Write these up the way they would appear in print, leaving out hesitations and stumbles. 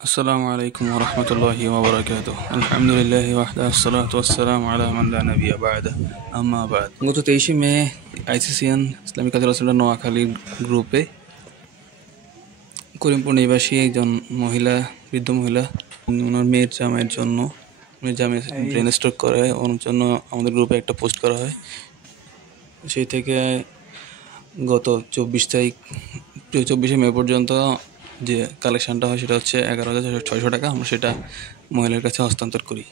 السلام عليكم ورحمة الله وبركاته الحمد لله وحده الصلاة والسلام على من لا نبي بعده أما بعد গত 23 মে আইসিসিএন Islamic cultural centre Noakhali গ্রুপে করিমপুর নিবাসী একজন মহিলা বৃদ্ধ মহিলা ওনার মেয়ের জামাইয়ের জন্য জামাই ব্রেন স্ট্রোক করে ওর জন্য আমাদের গ্রুপে একটা পোস্ট করা হয়। সেই থেকে গত 24 মে পর্যন্ত যে কালেকশনটা হয় সেটা হচ্ছে 11,600 টাকা। আমরা সেটা মহিলার কাছে হস্তান্তর করি।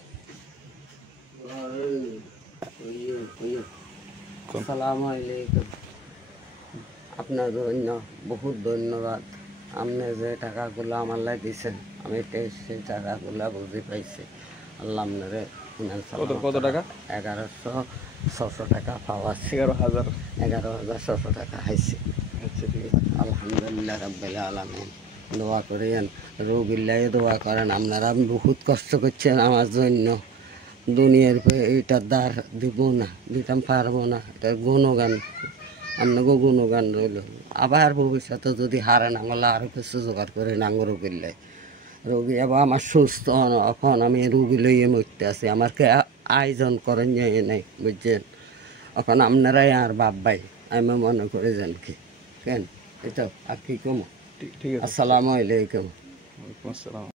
আসসালামু আলাইকুম। আপনার জন্য বহুত ধন্যবাদ। আপনি যে টাকাগুলো আমার লাই দিয়েছেন আমি সেই টাকাগুলো বুঝে পাইছি। আল্লাহ আপনারে কত টাকা? 11,600 টাকা পাওয়া 11,600 টাকা হাইছে। আচ্ছা, ঠিক আছে। আলহামদুলিল্লাহ রাব্বিল আলামিন। দোয়া করেন, রোগীল্লাই দোয়া করেন। আপনারা বহুত কষ্ট করছেন আমার জন্য। দুনিয়ার এইটার দ্বার দিব না, দিতাম পারবো না। এটার গুণগান আপনাকে গুণগান রইল। আবার ভবিষ্যতে যদি হারে নাঙলে আরও কিছু জোগাড় করে নাঙ্গ রোগীল্লাই রোগী আবার আমার সুস্থ এখন আমি রুগী লইয়ে মরতে আছি। আমাকে আয়োজন করেন যাই নাই বুঝছেন। এখন আপনারাই আর বাপ ভাই আমি মনে করে যান কি কেন এটা আর কি কম। ঠিক আছে। আসসালামু আলাইকুম। ওয়ালাইকুম আসসালাম।